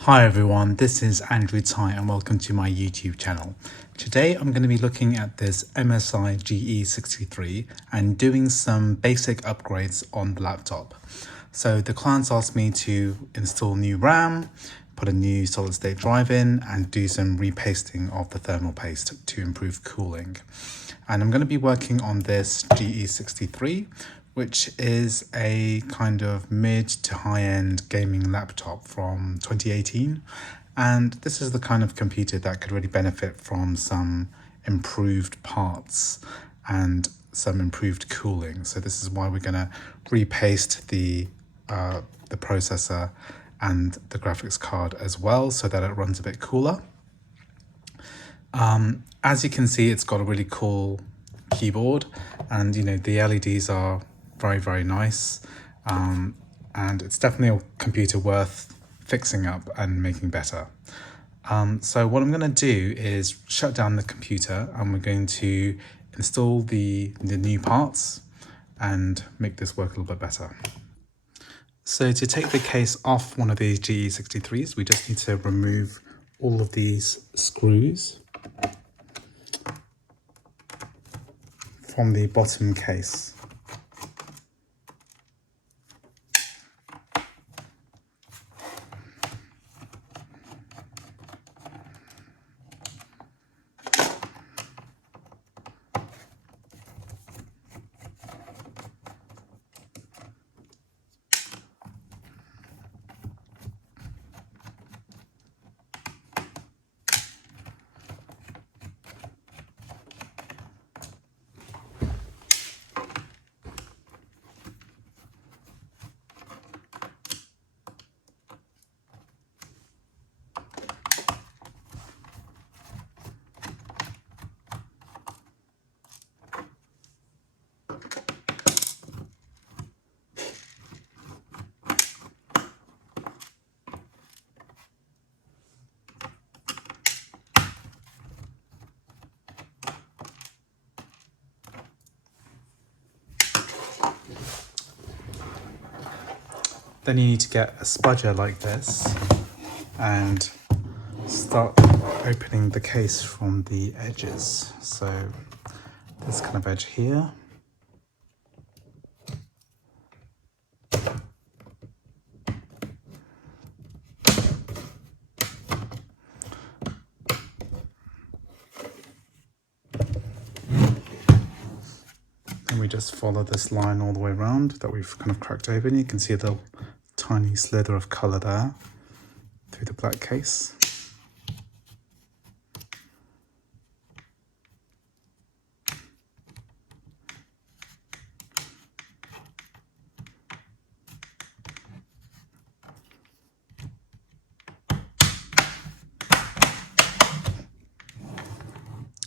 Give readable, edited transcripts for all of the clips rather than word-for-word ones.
Hi everyone, this is Andrew Tai and welcome to my YouTube channel. Today I'm going to be looking at this MSI GE63 and doing some basic upgrades on the laptop. So the clients asked me to install new RAM, put a new solid state drive in and do some repasting of the thermal paste to improve cooling. And I'm going to be working on this GE63, which is a kind of mid to high-end gaming laptop from 2018. And this is the kind of computer that could really benefit from some improved parts and some improved cooling. So this is why we're going to repaste the processor and the graphics card as well, so that it runs a bit cooler. As you can see, it's got a really cool keyboard, and the LEDs are very nice, and it's definitely a computer worth fixing up and making better. So what I'm going to do is shut down the computer and we're going to install the new parts and make this work a little bit better. So to take the case off one of these GE63s, we just need to remove all of these screws from the bottom case. Then you need to get a spudger like this and start opening the case from the edges. So this kind of edge here. And we just follow this line all the way around that we've kind of cracked open. You can see the tiny slither of color there through the black case.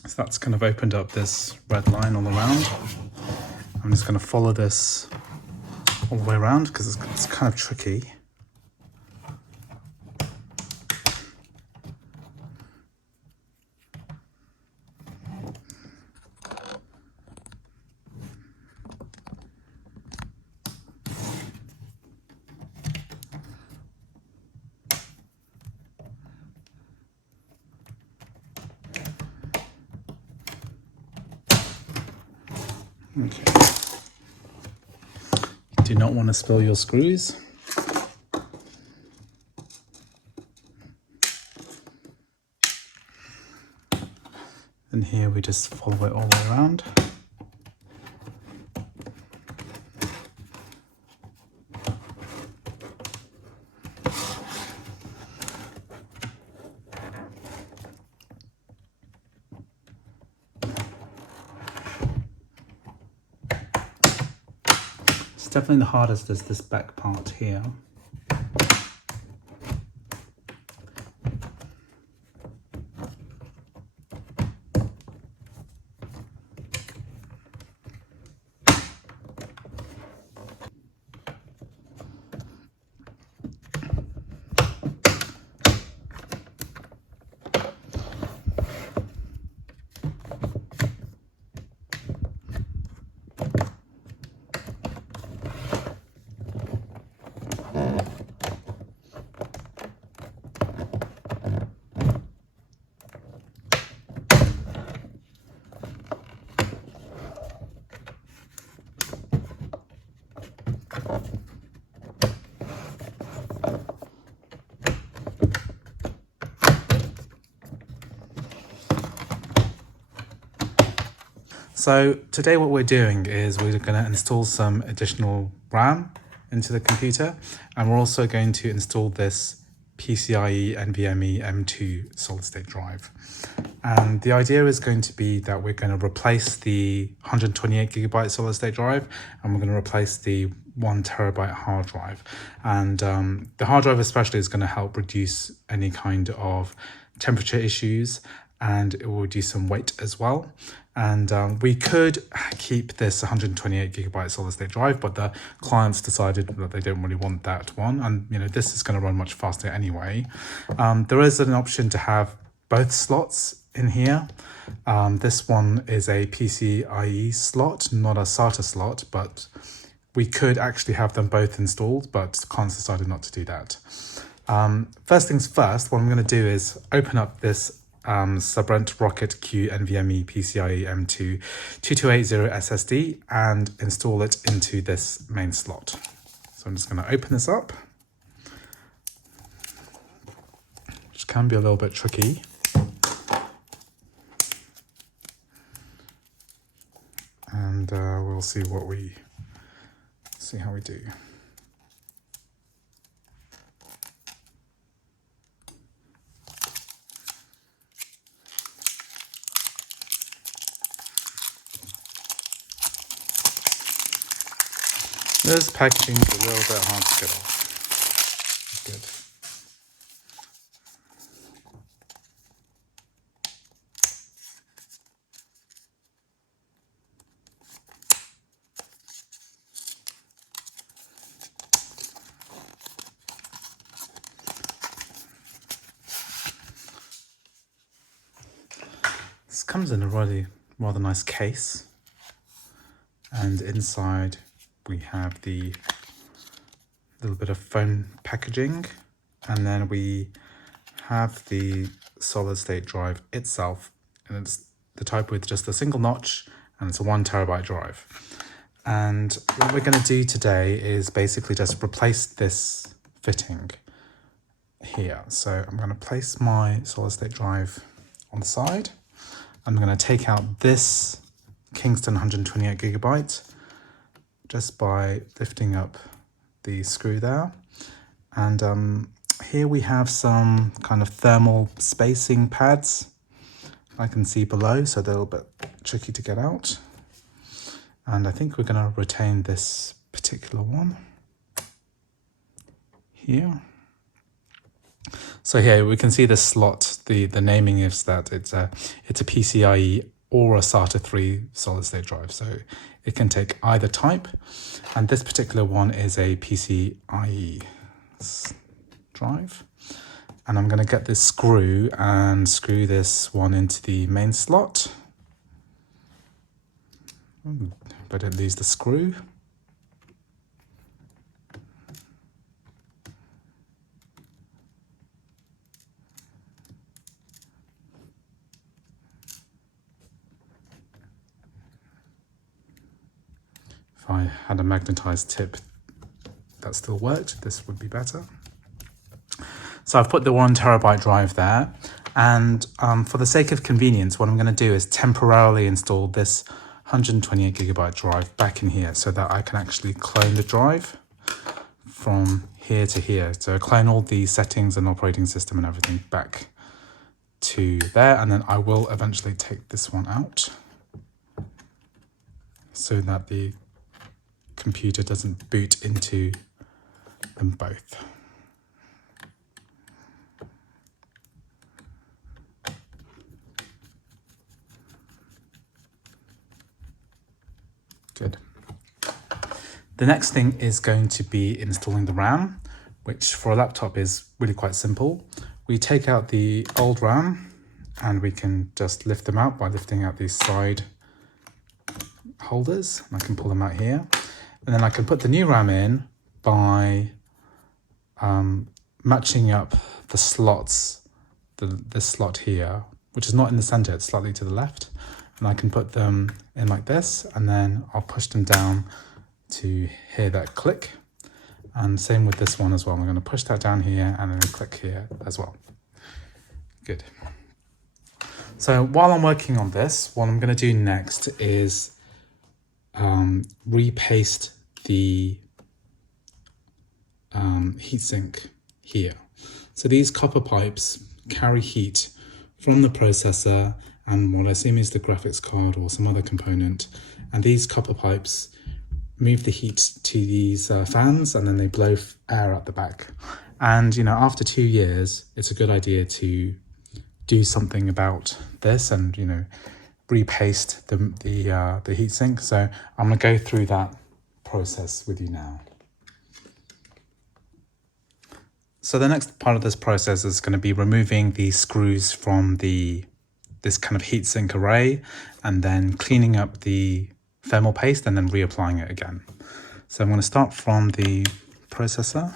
So that's kind of opened up this red line all around. I'm just going to follow this all the way around because it's kind of tricky. Okay. Do not want to spill your screws. And here we just follow it all the way around. It's definitely the hardest is this back part here. So today what we're doing is we're going to install some additional RAM into the computer, and we're also going to install this PCIe NVMe M2 solid state drive. And the idea is going to be that we're going to replace the 128GB solid state drive, and we're going to replace the 1TB hard drive. And the hard drive especially is going to help reduce any kind of temperature issues, and it will reduce some weight as well. And we could keep this 128GB solid state drive, but the clients decided that they don't really want that one. And this is going to run much faster anyway. There is an option to have both slots in here. This one is a PCIe slot, not a SATA slot, but we could actually have them both installed, but the clients decided not to do that. First things first, what I'm going to do is open up this Sabrent Rocket Q NVMe PCIe M2 2280 SSD and install it into this main slot. So I'm just going to open this up, which can be a little bit tricky. And we'll see how we do. This packaging is a little bit hard to get off. Good. This comes in a rather nice case, and inside we have the little bit of foam packaging, and then we have the solid state drive itself, and it's the type with just a single notch, and it's a 1TB drive. And what we're going to do today is basically just replace this fitting here. So I'm going to place my solid state drive on the side. I'm going to take out this Kingston 128GB just by lifting up the screw there. And here we have some kind of thermal spacing pads I can see below, so they're a little bit tricky to get out. And I think we're going to retain this particular one here. So here we can see the slot, the naming is that it's a PCIe or a SATA 3 solid state drive, so it can take either type, and this particular one is a PCIe drive. And I'm going to get this screw and screw this one into the main slot, but it leaves the screw. If I had a magnetized tip that still worked, this would be better. So I've put the 1TB drive there, and for the sake of convenience, what I'm going to do is temporarily install this 128GB drive back in here so that I can actually clone the drive from here to here. So clone all the settings and operating system and everything back to there, and then I will eventually take this one out so that the computer doesn't boot into them both. Good. The next thing is going to be installing the RAM, which for a laptop is really quite simple. We take out the old RAM and we can just lift them out by lifting out these side holders. I can pull them out here. And then I can put the new RAM in by matching up the slots, this slot here, which is not in the center, it's slightly to the left. And I can put them in like this, and then I'll push them down to hear that click. And same with this one as well. I'm going to push that down here and then click here as well. Good. So while I'm working on this, what I'm going to do next is repaste the heatsink here. So these copper pipes carry heat from the processor and what I assume is the graphics card or some other component, and these copper pipes move the heat to these fans, and then they blow air out the back. And after 2 years, it's a good idea to do something about this and repaste the heatsink. So I'm going to go through that process with you now. So the next part of this process is going to be removing the screws from this kind of heatsink array, and then cleaning up the thermal paste and then reapplying it again. So I'm going to start from the processor.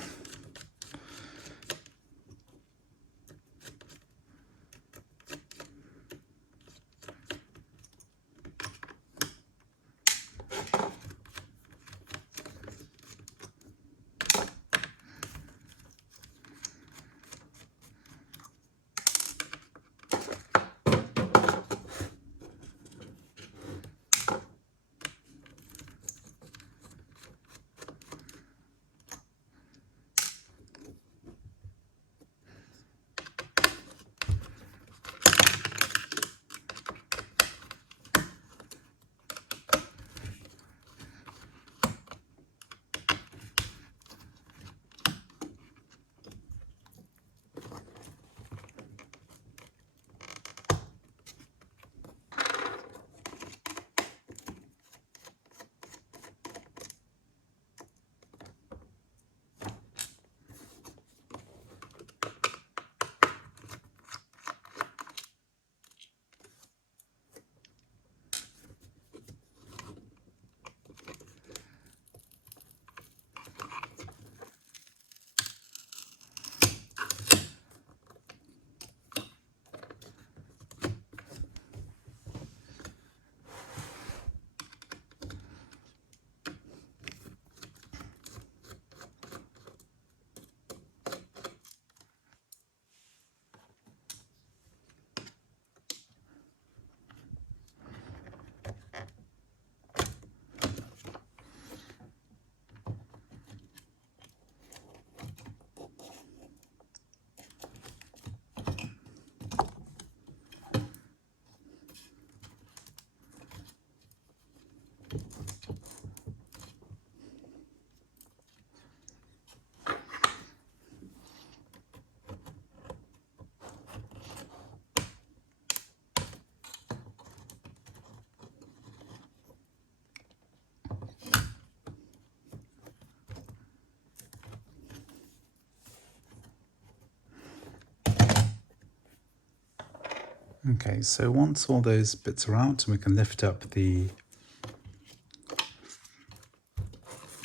Okay, so once all those bits are out, we can lift up the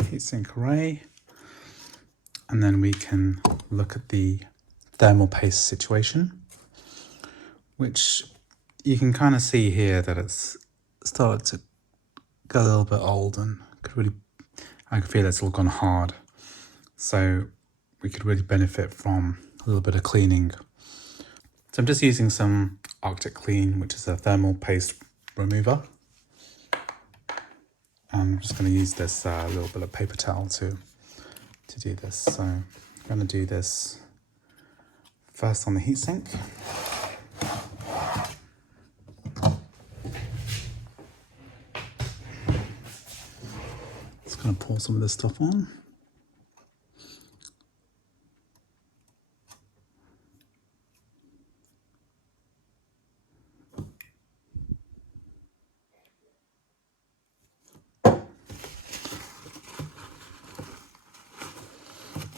heatsink array, and then we can look at the thermal paste situation, which you can kind of see here that it's started to get a little bit old, and I can feel it's all gone hard. So we could really benefit from a little bit of cleaning. So I'm just using some Arctic Clean, which is a thermal paste remover. I'm just going to use this little bit of paper towel to do this. So I'm going to do this first on the heatsink. Just going to pour some of this stuff on.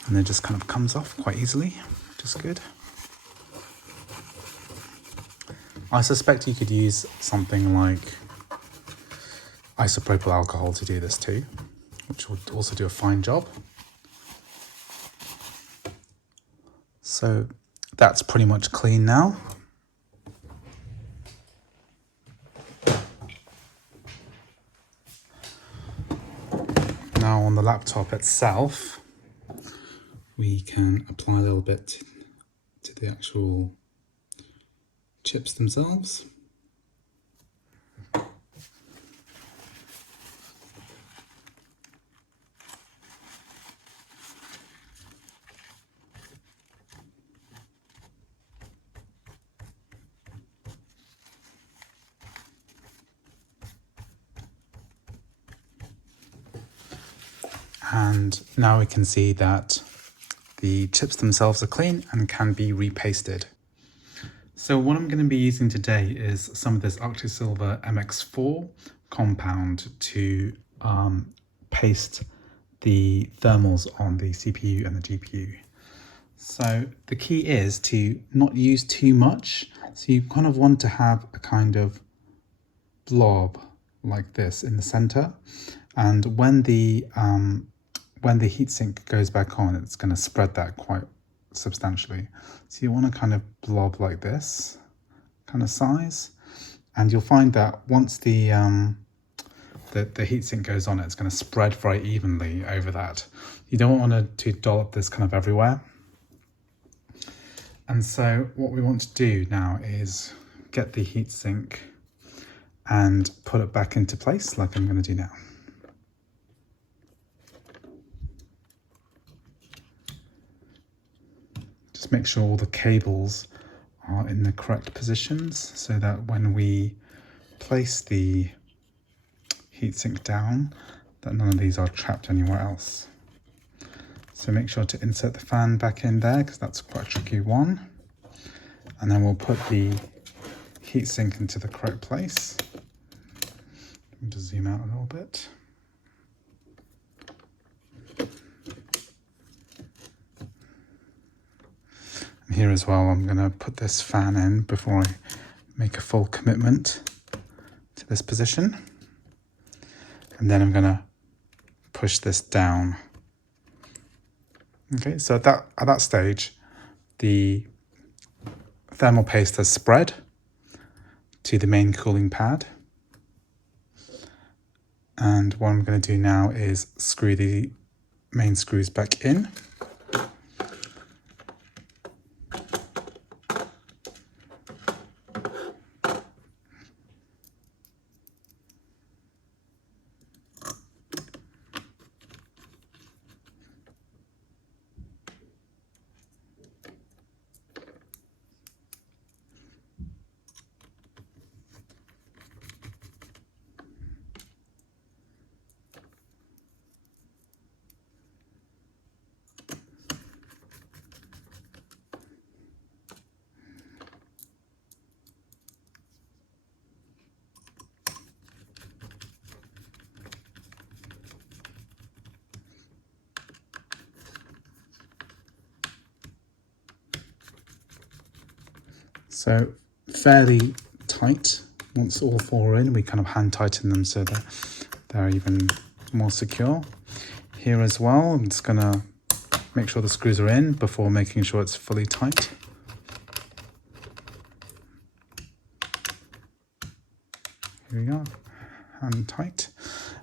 And it just kind of comes off quite easily, which is good. I suspect you could use something like isopropyl alcohol to do this too, which will also do a fine job. So that's pretty much clean now. Now on the laptop itself, we can apply a little bit to the actual chips themselves. And now we can see that the chips themselves are clean and can be repasted. So what I'm going to be using today is some of this Octasilver MX4 compound to paste the thermals on the CPU and the GPU. So the key is to not use too much. So you kind of want to have a kind of blob like this in the center. And when the heatsink goes back on, it's going to spread that quite substantially. So you want to kind of blob like this kind of size, and you'll find that once the heatsink goes on, it's going to spread very evenly over that. You don't want to dollop this kind of everywhere. And so what we want to do now is get the heatsink and put it back into place like I'm going to do now. Just make sure all the cables are in the correct positions so that when we place the heatsink down, that none of these are trapped anywhere else. So make sure to insert the fan back in there because that's quite a tricky one. And then we'll put the heatsink into the correct place. Let me just zoom out a little bit. Here as well, I'm going to put this fan in before I make a full commitment to this position. And then I'm going to push this down. Okay, so at that stage, the thermal paste has spread to the main cooling pad. And what I'm going to do now is screw the main screws back in. So fairly tight. Once all four are in, we kind of hand tighten them so that they're even more secure. Here as well, I'm just gonna make sure the screws are in before making sure it's fully tight. Here we go, hand tight.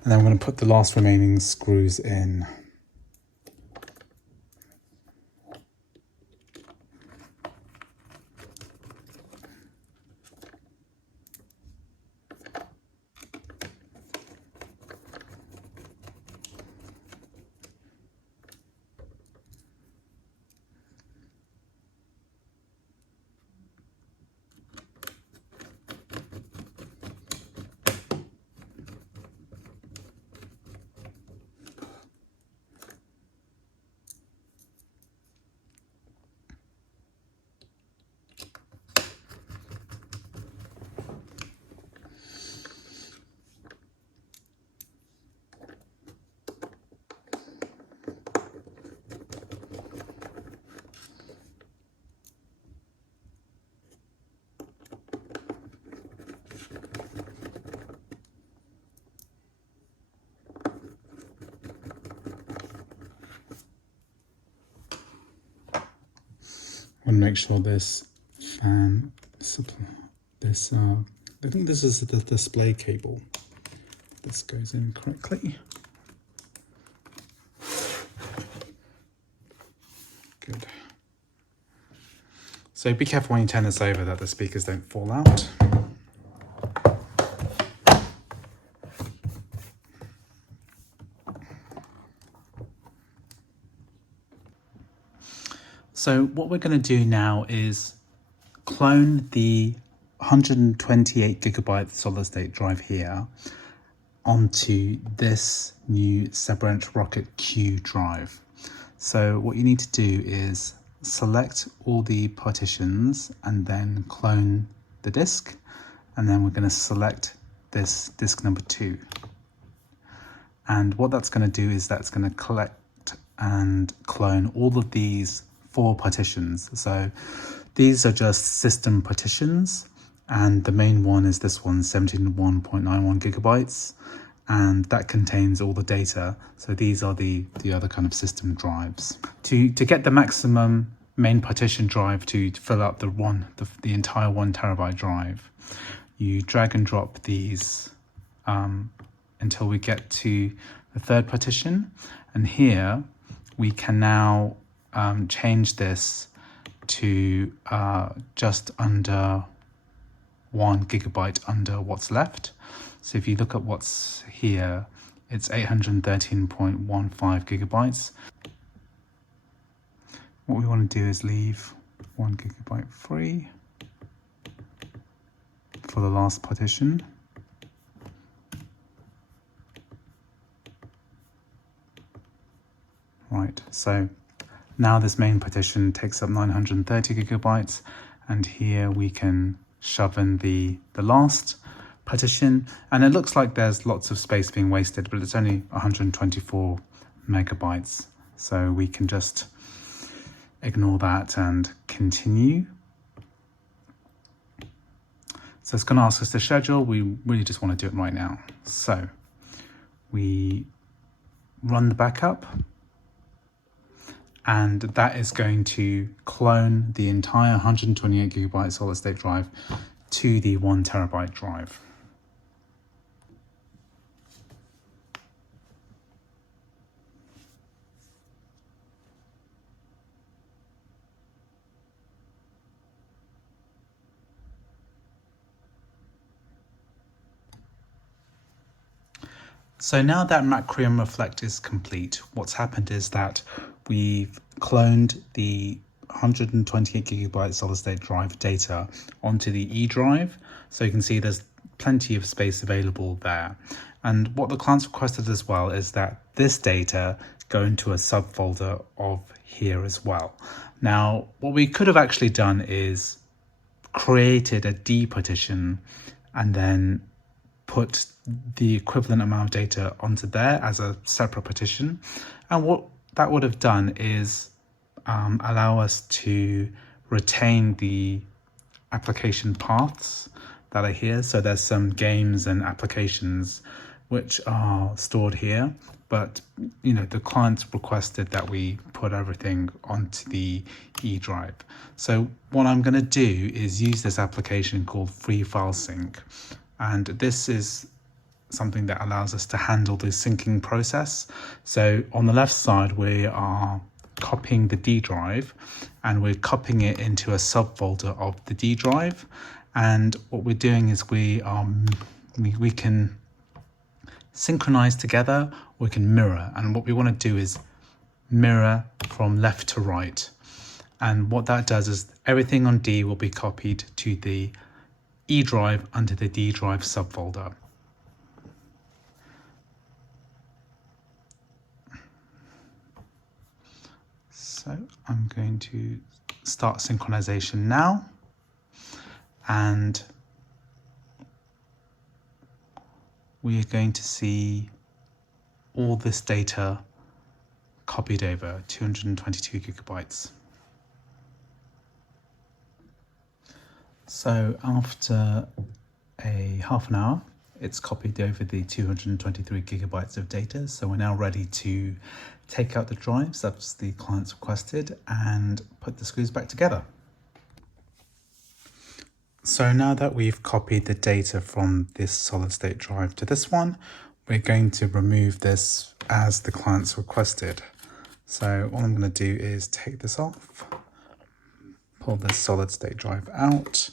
And then I'm gonna put the last remaining screws in. I want to make sure this fan, I think this is the display cable. This goes in correctly. Good. So be careful when you turn this over that the speakers don't fall out. So what we're going to do now is clone the 128 gigabyte solid state drive here onto this new Sabrent Rocket Q drive. So what you need to do is select all the partitions and then clone the disk, and then we're going to select this disk number 2. And what that's going to do is that's going to collect and clone all of these 4 partitions. So these are just system partitions, and the main one is this one, 71.91 gigabytes, and that contains all the data. So these are the other kind of system drives. To get the maximum main partition drive to fill up the entire 1 terabyte drive, you drag and drop these until we get to the 3rd partition, and here we can now change this to just under 1 gigabyte under what's left. So if you look at what's here, it's 813.15 gigabytes. What we want to do is leave 1 gigabyte free for the last partition. Right, so now this main partition takes up 930 gigabytes, and here we can shove in the last partition, and it looks like there's lots of space being wasted, but it's only 124 megabytes, so we can just ignore that and continue. So it's going to ask us to schedule. We really just want to do it right now, so we run the backup, and that is going to clone the entire 128 gigabyte solid state drive to the 1 terabyte drive. So now that Macrium Reflect is complete, what's happened is that we've cloned the 128 gigabyte solid state drive data onto the E drive. So you can see there's plenty of space available there. And what the client's requested as well is that this data go into a subfolder of here as well. Now, what we could have actually done is created a D partition and then put the equivalent amount of data onto there as a separate partition. And what that would have done is allow us to retain the application paths that are here. So there's some games and applications which are stored here, but the client requested that we put everything onto the E drive. So what I'm going to do is use this application called FreeFileSync, and this is something that allows us to handle the syncing process. So on the left side, we are copying the D drive, and we're copying it into a subfolder of the D drive. And what we're doing is we can synchronize together, we can mirror. And what we want to do is mirror from left to right. And what that does is everything on D will be copied to the E drive under the D drive subfolder. So I'm going to start synchronization now, and we are going to see all this data copied over 222 gigabytes. So after a half an hour, it's copied over the 223 gigabytes of data. So we're now ready to take out the drives, that's the client's requested, and put the screws back together. So now that we've copied the data from this solid state drive to this one, we're going to remove this as the client's requested. So all I'm going to do is take this off, pull this solid state drive out.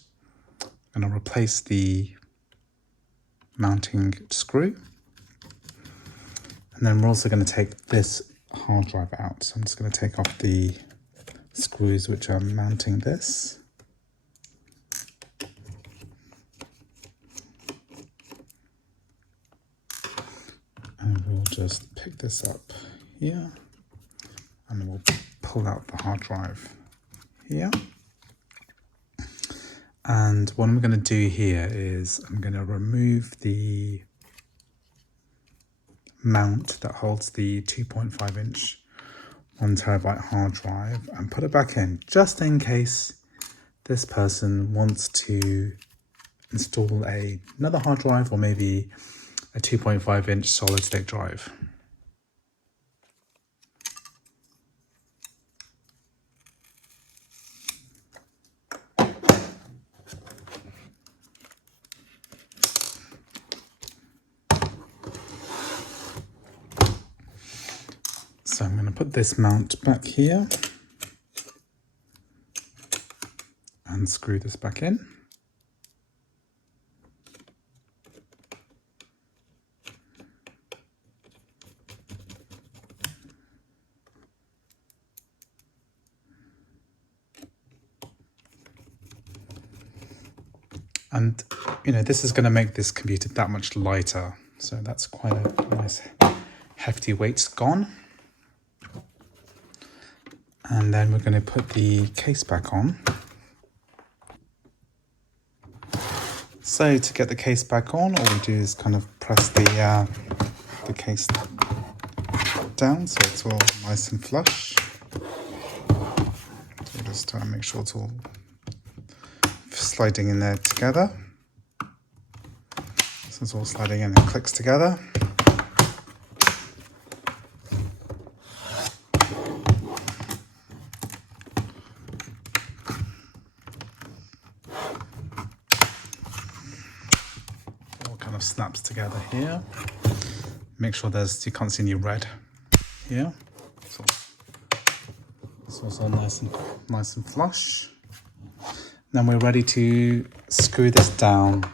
I'm going to replace the mounting screw. And then we're also going to take this hard drive out. So I'm just going to take off the screws which are mounting this. And we'll just pick this up here. And then we'll pull out the hard drive here. And what I'm going to do here is I'm going to remove the mount that holds the 2.5 inch 1 terabyte hard drive and put it back in, just in case this person wants to install another hard drive or maybe a 2.5 inch solid state drive. So I'm going to put this mount back here and screw this back in. And, this is going to make this computer that much lighter. So that's quite a nice hefty weight gone. And then we're going to put the case back on. So to get the case back on, all we do is kind of press the case down so it's all nice and flush. So just try and make sure it's all sliding in there together. So it's all sliding in and clicks together. All kind of snaps together here. Make sure you can't see any red here. So it's all nice and flush. Then we're ready to screw this down.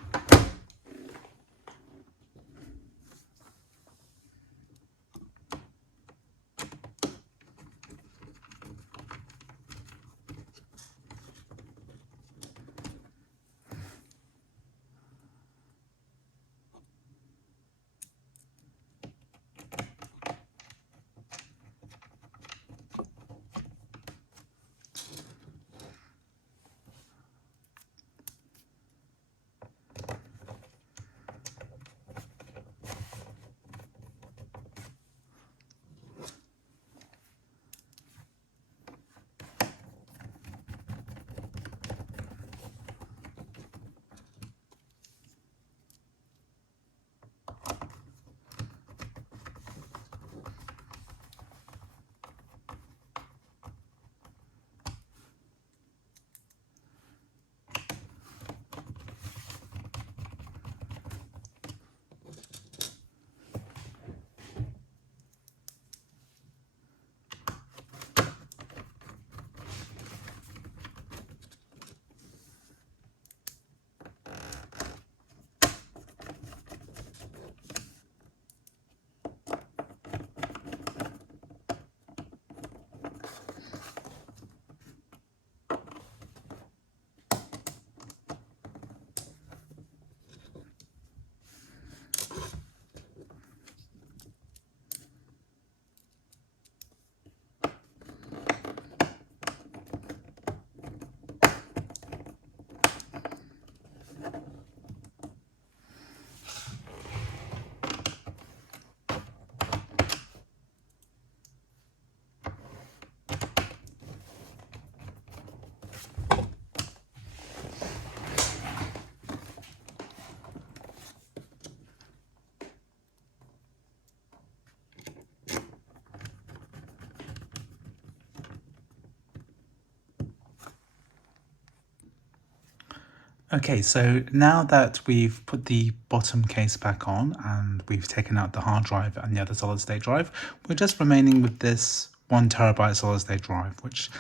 Okay, so now that we've put the bottom case back on and we've taken out the hard drive and the other solid state drive, we're just remaining with this 1 terabyte solid state drive, which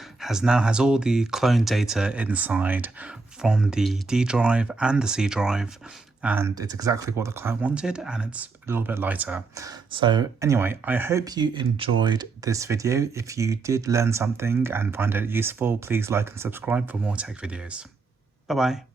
now has all the clone data inside from the D drive and the C drive, and it's exactly what the client wanted, and it's a little bit lighter. So anyway, I hope you enjoyed this video. If you did learn something and find it useful, please like and subscribe for more tech videos. Bye bye.